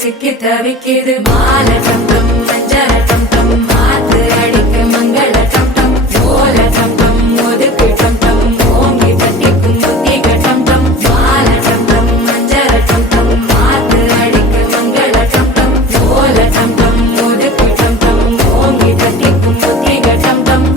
சிக்கி தவிக்குது மால டம் டம் மஞ்சள டம் டம் மாத்து அடிக்க மங்கள டம் டம் ஓல டம் டம் ஒதுக்கு டம் டம் ஓங்கி தட்டிக்கும் புத்திக டம் டம் மால டம் டம் மஞ்சள டம் டம் மாத்து அடிக்க மங்கள டம் டம் ஓல டம் டம் ஒதுக்கு டம் டம் ஓங்கி தட்டிக்கும் புத்திக டம் டம்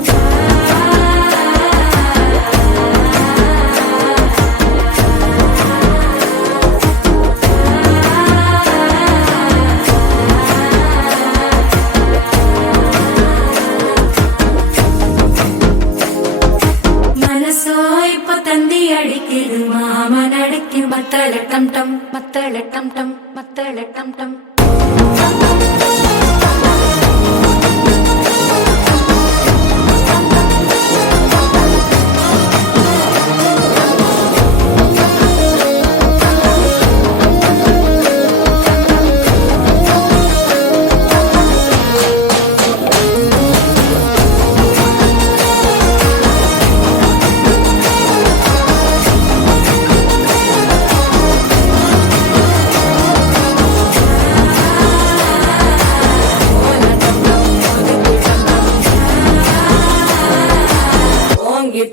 அடிக்குது மாமன் அடிக்கு மத்தள டம் டம் மத்தள டம் டம் மத்தள டம் டம்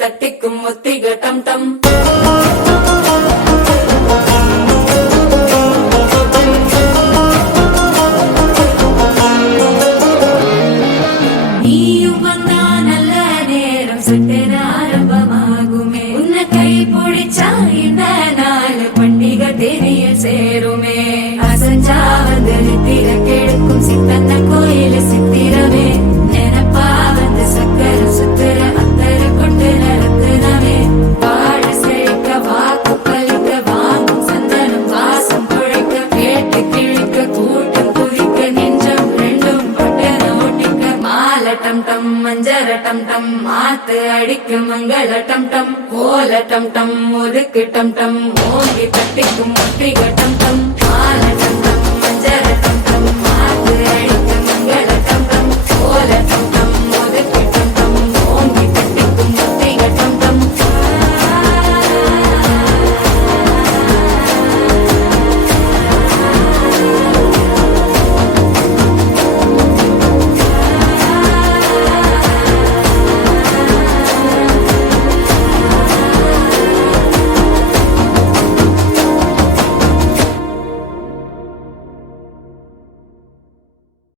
தட்டிக்கும் முத்திக டம் டம் நீயும் வந்தா நல்ல நேரம் சட்டென ஆரம்பமாகுமே உன்னை கை பிடிச்சா இந்த நாள் பண்டிகை தேனியில் சேருமே அசஞ்சா வந்து நித்திர கெடுக்கும் சித்தன்ன கோயில சித்திரமே நினைப்பா வந்து சக்கர சுத்திர அத்தர கொண்டு நடத்துனவே வாழ செழிக்க வாக்கு பலிக்க வாங்கும் சந்தனம் வாசம் குழைக்க கேட்டு கிழிக்க கூட்டம் குதிக்க நெஞ்சம் ரெண்டும் பட்டன ஓட்டிக்க மால டம் டம் மஞ்சர டம் டம் மாத்து அடிக்க மங்கள டம் டம் ஓல டம் டம் ஒதுக்கு டம் டம் ஓங்கி தட்டிக்கும் முத்திக